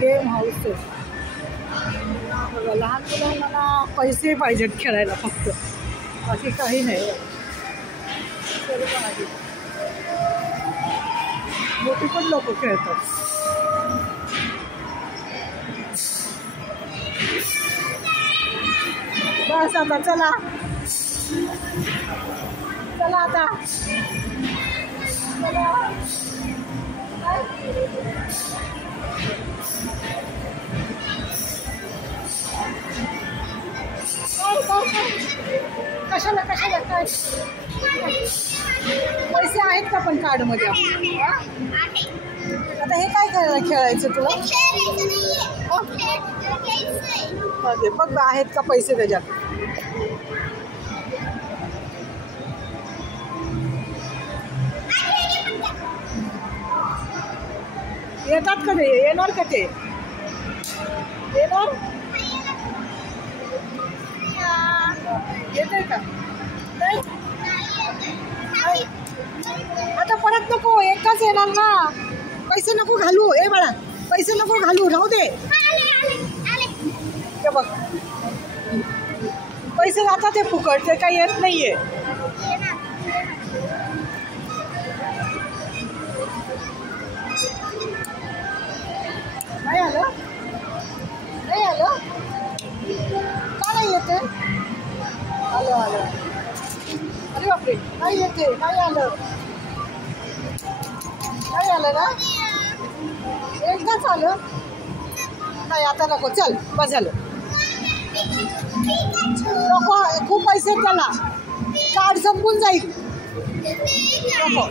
Game houses बघा, लहान मुलांना पैसे पाहिजेत खेळायला फक्त, बाकी काही नाही. मोठी पण लोक खेळतात. बस आता चला चला आता चला. कशाला कशाला काय पैसे आहेत का पण कार्ड मध्ये? आता हे काय करायला खेळायचं तुला? बघ आहेत का पैसे त्याच्यात? येतात का ते? येणार का ते? येणार? येते का? नाही आता परत नको, एकच येणार ना. पैसे नको घालू. ए बाळा, पैसे नको घालू, राहू दे. ते बघ पैसे जातात ते फुकट, ते काही येत नाहीये. नाही आलं? नाही आलं? का नाही येते? आलं आलं. अरे बापरे, नाही येते, नाही आलं. नाही आलं ना? एकदाच आलं? नाही आता नको, चल बस झालं. नको, खूप पैसे त्याला, कार्ड संपून जाईल. नको,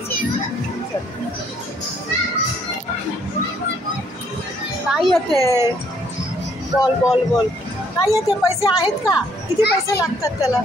नाही येते. बॉल बॉल बॉल नाही येते. पैसे आहेत का? किती पैसे लागतात त्याला?